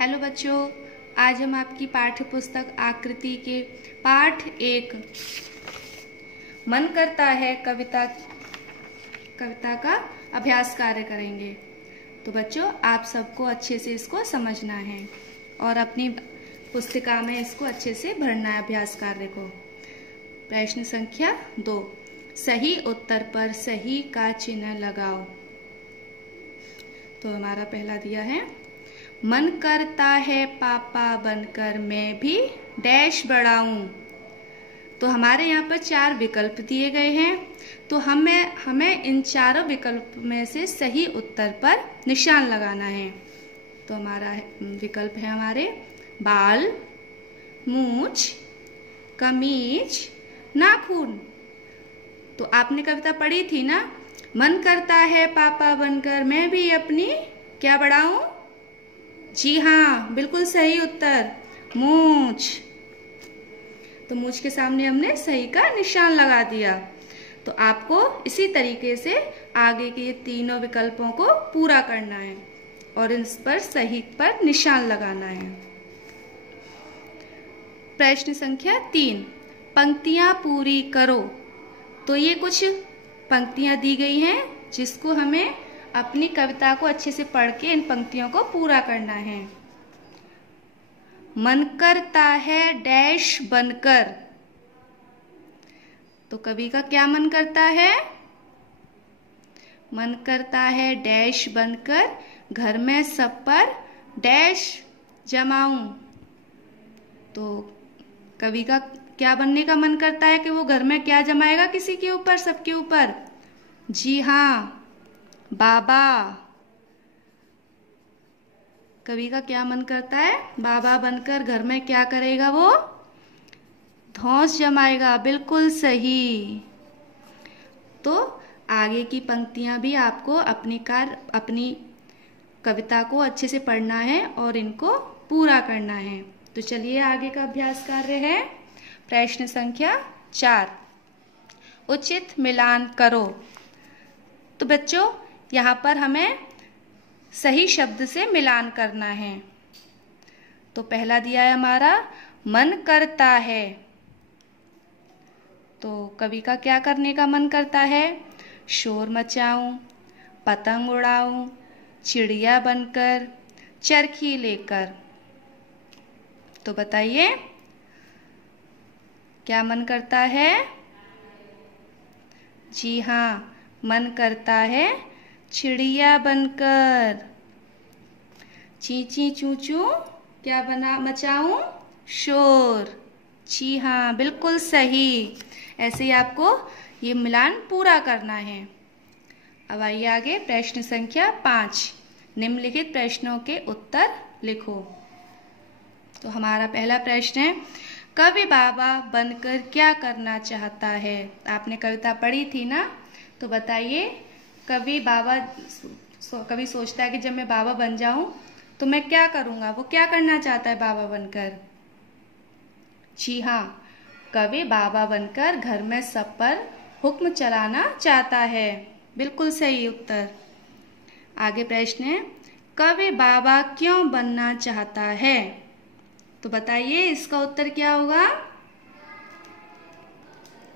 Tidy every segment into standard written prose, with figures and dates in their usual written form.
Hello बच्चों, आज हम आपकी पाठ्य पुस्तक आकृति के पाठ 1 मन करता है कविता का अभ्यास कार्य करेंगे। तो बच्चों, आप सबको अच्छे से इसको समझना है और अपनी पुस्तिका में इसको अच्छे से भरना है अभ्यास कार्य को। प्रश्न संख्या 2, सही उत्तर पर सही का चिन्ह लगाओ। तो हमारा पहला दिया है, मन करता है पापा बनकर मैं भी डैश बढ़ाऊं। तो हमारे यहाँ पर 4 विकल्प दिए गए हैं, तो हमें इन चारों विकल्प में से सही उत्तर पर निशान लगाना है। तो हमारा विकल्प है हमारे बाल, मूछ, कमीज, नाखून। तो आपने कविता पढ़ी थी ना, मन करता है पापा बनकर मैं भी अपनी क्या बढ़ाऊं? जी हाँ, बिल्कुल सही उत्तर मूछ। तो मूछ के सामने हमने सही का निशान लगा दिया। तो आपको इसी तरीके से आगे के ये तीनों विकल्पों को पूरा करना है और इस पर सही पर निशान लगाना है। प्रश्न संख्या 3, पंक्तियां पूरी करो। तो ये कुछ पंक्तियां दी गई हैं जिसको हमें अपनी कविता को अच्छे से पढ़ के इन पंक्तियों को पूरा करना है। मन करता है डैश बनकर। तो कवि का क्या मन करता है? मन करता है डैश बनकर घर में सब पर डैश जमाऊं। तो कवि का क्या बनने का मन करता है कि वो घर में क्या जमाएगा? किसी के ऊपर, सबके ऊपर। जी हाँ, बाबा। कवि का क्या मन करता है? बाबा बनकर घर में क्या करेगा? वो धौंस जमाएगा। बिल्कुल सही। तो आगे की पंक्तियां भी आपको अपनी कविता को अच्छे से पढ़ना है और इनको पूरा करना है। तो चलिए आगे का अभ्यास कार्य है। प्रश्न संख्या 4, उचित मिलान करो। तो बच्चों, यहाँ पर हमें सही शब्द से मिलान करना है। तो पहला दिया है हमारा मन करता है। तो कवि का क्या करने का मन करता है? शोर मचाऊं, पतंग उड़ाऊं, चिड़िया बनकर, चरखी लेकर। तो बताइए क्या मन करता है? जी हाँ, मन करता है चिड़िया बनकर। ची ची चू चू क्या मचाऊं? शोर। जी हाँ, बिल्कुल सही। ऐसे ही आपको ये मिलान पूरा करना है। अब आइए आगे। प्रश्न संख्या 5, निम्नलिखित प्रश्नों के उत्तर लिखो। तो हमारा पहला प्रश्न है, कवि बाबा बनकर क्या करना चाहता है? आपने कविता पढ़ी थी ना, तो बताइए कवि सोचता है कि जब मैं बाबा बन जाऊं तो मैं क्या करूंगा? वो क्या करना चाहता है बाबा बनकर? जी हाँ, कवि बाबा बनकर घर में सब पर हुक्म चलाना चाहता है। बिल्कुल सही उत्तर। आगे प्रश्न है, कवि बाबा क्यों बनना चाहता है? तो बताइए इसका उत्तर क्या होगा?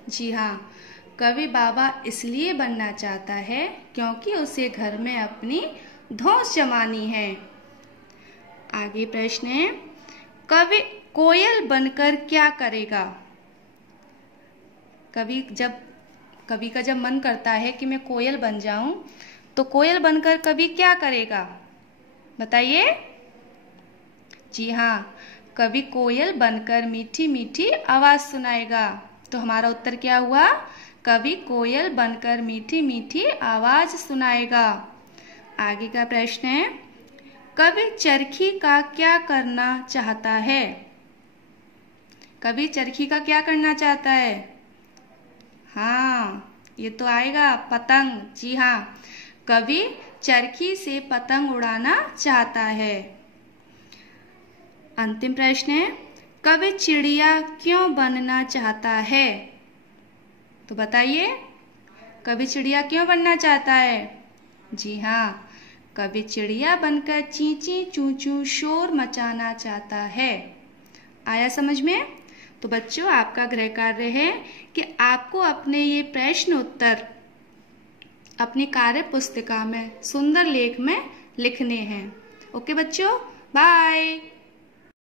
जी हाँ, कवि बाबा इसलिए बनना चाहता है क्योंकि उसे घर में अपनी धौंस जमानी है। आगे प्रश्न है, कवि कोयल बनकर क्या करेगा? कवि का जब मन करता है कि मैं कोयल बन जाऊं, तो कोयल बनकर कवि क्या करेगा? बताइए। जी हाँ, कवि कोयल बनकर मीठी मीठी आवाज सुनाएगा। तो हमारा उत्तर क्या हुआ? कवि कोयल बनकर मीठी मीठी आवाज सुनाएगा। आगे का प्रश्न है, कवि चरखी का क्या करना चाहता है? कवि चरखी का क्या करना चाहता है? हाँ, ये तो आएगा पतंग। जी हाँ, कवि चरखी से पतंग उड़ाना चाहता है। अंतिम प्रश्न है, कवि चिड़िया क्यों बनना चाहता है? तो बताइए, कवि चिड़िया क्यों बनना चाहता है? जी हाँ, कभी चिड़िया बनकर ची ची चू चू शोर मचाना चाहता है। आया समझ में? तो बच्चों, आपका गृह कार्य है कि आपको अपने ये प्रश्न उत्तर अपनी कार्य पुस्तिका में सुंदर लेख में लिखने हैं। ओके बच्चों, बाय।